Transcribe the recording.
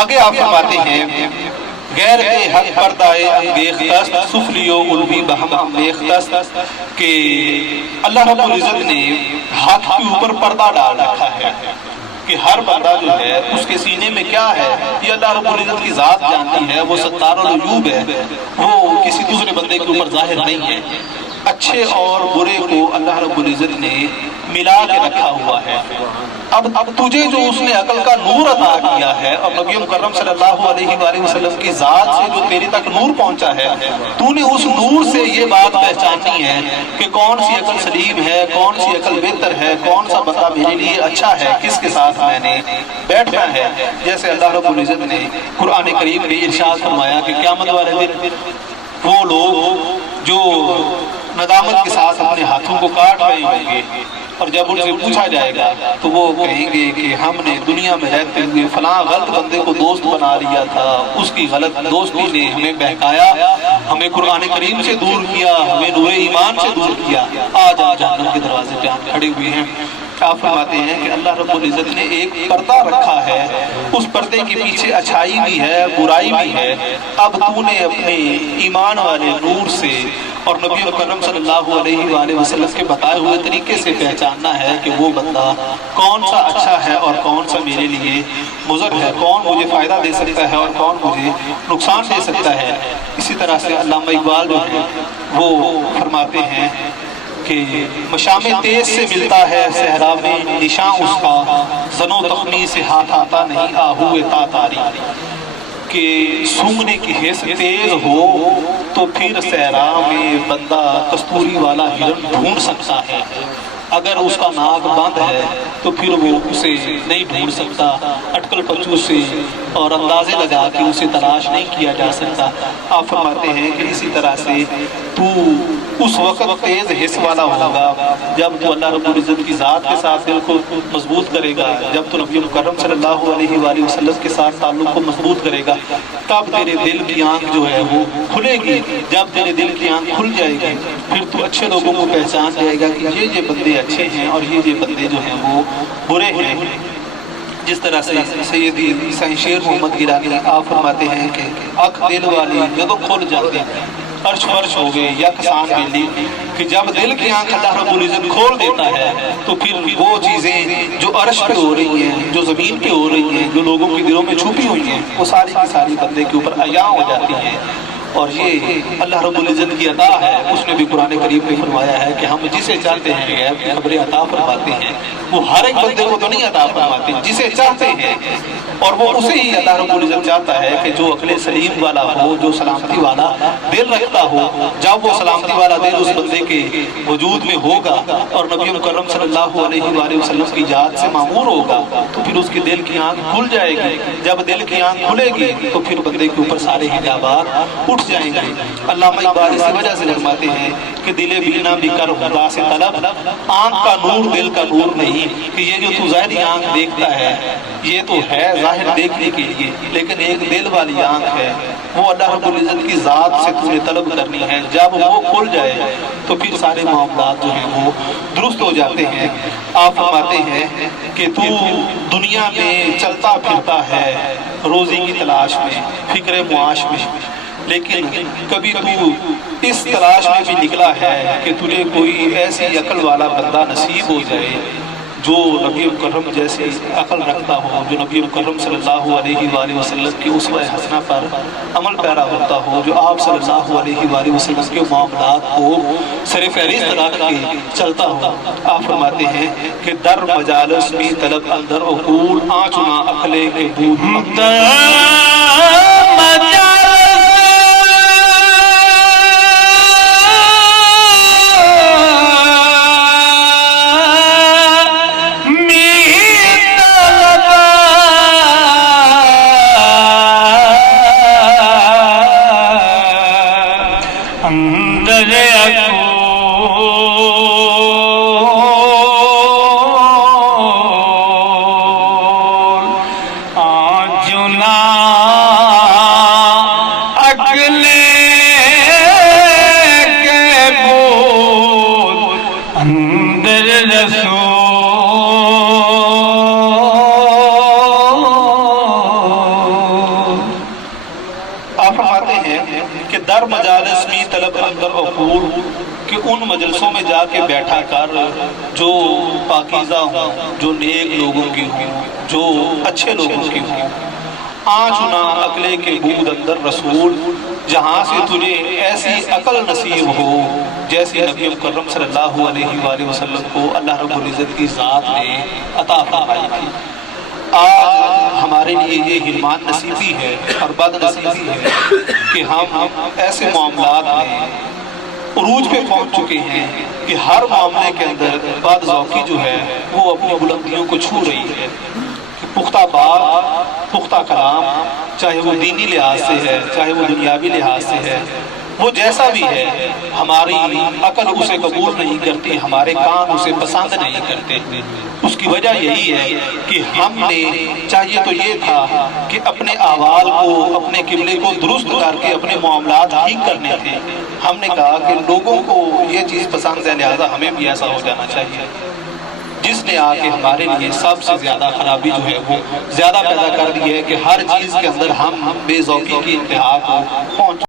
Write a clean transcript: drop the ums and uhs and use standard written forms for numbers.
آگے آپ فرماتے ہیں غیر کے حق پردائے انگیختست سفلیو علوی بہم انگیختست کہ اللہ رب العزت نے حق کے اوپر پردہ ڈال رکھا ہے کہ ہر بندہ جو ہے اس کے سینے میں کیا ہے یہ اللہ رب العزت کی ذات جانتی ہے، وہ ستار العیوب ہے، وہ کسی دوسرے بندے کے اوپر ظاہر نہیں ہے۔ اچھے اور برے کو اللہ رب العزت نے ملا کے رکھا ہوا ہے۔ اب تجھے جو اس نے عقل کا نور عطا کیا ہے اور نبی مکرم صلی اللہ علیہ وآلہ وسلم کی ذات سے جو تیرے تک نور پہنچا ہے، تو نے اس نور سے یہ بات پہچانی ہے کہ کون سی عقل سلیم ہے، کون سی عقل بہتر ہے، کون سا بندہ میرے لیے اچھا ہے، کس کے ساتھ میں نے بیٹھنا ہے۔ جیسے اللہ رب العزت نے قرآن کریم میں ارشاد فرمایا کہ قیامت والے دن وہ لوگ جو ندامت کے ساتھ اپنے ہاتھوں کو کاٹ رہے ہوں گے، اور جب ان سے پوچھا جائے گا تو وہ کہیں گے کہ ہم نے دنیا میں رہتے ہوئے فلاں غلط بندے کو دوست بنا لیا تھا، اس کی غلط دوستی نے ہمیں بہکایا، ہمیں قرآن کریم سے دور کیا، ہمیں نور ایمان سے دور کیا، آج ہم جہنم کے دروازے پہ کھڑے ہوئے ہیں۔ آپ فرماتے ہیں کہ اللہ رب العزت نے ایک پردہ رکھا ہے، اس پردے کے پیچھے اچھائی بھی ہے، برائی بھی ہے۔ اب تو نے اپنے ایمان والے نور سے اور نبی مکرم صلی اللہ علیہ وآلہ وسلم کے بتائے ہوئے طریقے سے پہچاننا ہے کہ وہ بندہ کون سا اچھا ہے اور کون سا میرے لیے مضر ہے، کون مجھے فائدہ دے سکتا ہے اور کون مجھے نقصان دے سکتا ہے۔ اسی طرح سے علامہ اقبال جو ہے وہ فرماتے ہیں کہ مشام تیز سے ملتا ہے صحرا میں نشان اس کا، زنو تخمی سے ہاتھ آتا نہیں آہوئے تاتاری، کہ سونگنے کی حس تیز ہو تو پھر صحرا میں بندہ کستوری والا ہرن ڈھونڈ سکتا ہے، اگر اس کا ناک بند ہے تو پھر وہ اسے نہیں ڈھونڈ سکتا، اٹکل پچو سے اور اندازے لگا کے اسے تلاش نہیں کیا جا سکتا۔ آپ فرماتے ہیں کہ اسی طرح سے تو اس وقت تیز حس والا ہوگا جب تو اللہ رب العزت کی ذات کے ساتھ دل کو مضبوط کرے گا، جب تو نبی مکرم صلی اللہ علیہ وآلہ وسلم کے ساتھ تعلق کو مضبوط کرے گا، تب تیرے دل کی آنکھ جو ہے وہ کھلے گی۔ جب تیرے دل کی آنکھ کھل جائے گی پھر تو اچھے لوگوں کو پہچان جائے گا کہ یہ بندے اچھے ہیں اور یہ بندے جو ہیں وہ برے ہیں۔ جس طرح سے سیدی شیر محمد گیلانی آپ فرماتے ہیں کہ اکھ دل والی جدو کھل جاتے ہیں عرش فرش ہو گئے یا کسان بیلی، کہ جب دل کی آنکھ اللہ رب العزت کھول دیتا ہے تو پھر وہ چیزیں جو عرش پہ ہو رہی ہیں، جو زمین پہ ہو رہی ہیں، جو لوگوں کے دلوں میں چھپی ہوئی ہیں، وہ ساری کی ساری بندے کے اوپر عیاں ہو جاتی ہیں۔ اور یہ اللہ رب العزت کی عطا ہے۔ اس نے بھی قرآن کریم میں فرمایا ہے کہ ہم جسے چاہتے ہیں غیب کی خبریں عطا فرماتے ہیں، وہ ہر ایک بندے کو تو نہیں عطا فرماتے، جسے چاہتے ہیں، اور وہ اسے ہی اللہ رب العزت چاہتا ہے کہ جو عقل سلیم والا ہو، جو سلامتی والا دل رکھتا ہو۔ جب وہ سلامتی والا دل اس بندے کے وجود میں ہوگا اور نبی مکرم صلی اللہ علیہ وآلہ وسلم کی یاد سے معمور ہوگا تو پھر اس کی دل کی آنکھ کھل جائے گی۔ جب دل کی آنکھ کھلے گی تو پھر بندے کے اوپر سارے حجابات اٹھ جائیں گے۔ علامہ اقبال اسی وجہ سے فرماتے ہیں کہ دل بینا بھی کر خدا سے طلب، آنکھ کا نور دل کا نور نہیں، کہ یہ جو تو ظاہری آنکھ دیکھتا ہے یہ تو ہے ظاہر دیکھنے کے لیے، لیکن ایک دل والی آنکھ ہے، وہ اللہ رب العزت کی ذات سے تمہیں طلب کرنی ہے۔ جب وہ کھل جائے تو پھر سارے معاملات جو ہیں وہ درست ہو جاتے ہیں۔ آپ فرماتے ہیں کہ تو دنیا میں چلتا پھرتا ہے روزی کی تلاش میں، فکر معاش میں، لیکن کبھی تو اس تلاش میں بھی نکلا ہے کہ تجھے کوئی ایسی عقل والا بندہ نصیب ہو جائے جو نبی مکرم جیسی عقل رکھتا ہو، جو نبی مکرم صلی اللہ علیہ وآلہ وسلم کی اسوہ حسنہ پر عمل پیرا ہوتا ہو، جو آپ صلی اللہ علیہ وآلہ وسلم کے معاملات کو سر فہرست رکھ کے چلتا ہو۔ آپ فرماتے ہیں کہ در مجالس میں طلب اندر عقول، آنچنا عقلے کے بود در مجالس می طلب اندر عقول کہ ان مجلسوں میں جا کے بیٹھا کر جو پاکیزہ ہوں، جو نیک لوگوں کی ہوں، جو اچھے لوگوں کی ہوں. آنچنا عقلے کے بود اندر رسول، جہاں سے تجھے ایسی عقل نصیب ہو جیسی نبی مکرم صلی اللہ علیہ وآلہ وسلم کو اللہ رب العزت کی ذات نے عطا فرمائی تھی. آج ہمارے لیے یہ حرمان نصیبی ہے اور بد نصیبی ہے کہ ہم ایسے معاملات میں عروج پہ پہنچ چکے ہیں کہ ہر معاملے کے اندر بد ذوقی جو ہے وہ اپنی بلندیوں کو چھو رہی ہے. پختہ بات، پختہ کلام، چاہے وہ دینی لحاظ سے ہے، چاہے وہ دنیاوی لحاظ سے ہے، وہ جیسا بھی ہے، ہماری عقل اسے قبول نہیں کرتی، ہمارے کان اسے پسند نہیں کرتے. اس کی وجہ یہی ہے کہ ہم نے چاہیے تو یہ تھا کہ اپنے احوال کو، اپنے قبلے کو درست کر کے اپنے معاملات ٹھیک کرنے تھے. ہم نے کہا کہ لوگوں کو یہ چیز پسند ہے، لہٰذا ہمیں بھی ایسا ہو جانا چاہیے. جس نے آ کے ہمارے لیے سب سے زیادہ خرابی جو ہے وہ زیادہ پیدا کر دی ہے کہ ہر چیز کے اندر ہم بے ذوقی کی انتہا کو پہنچ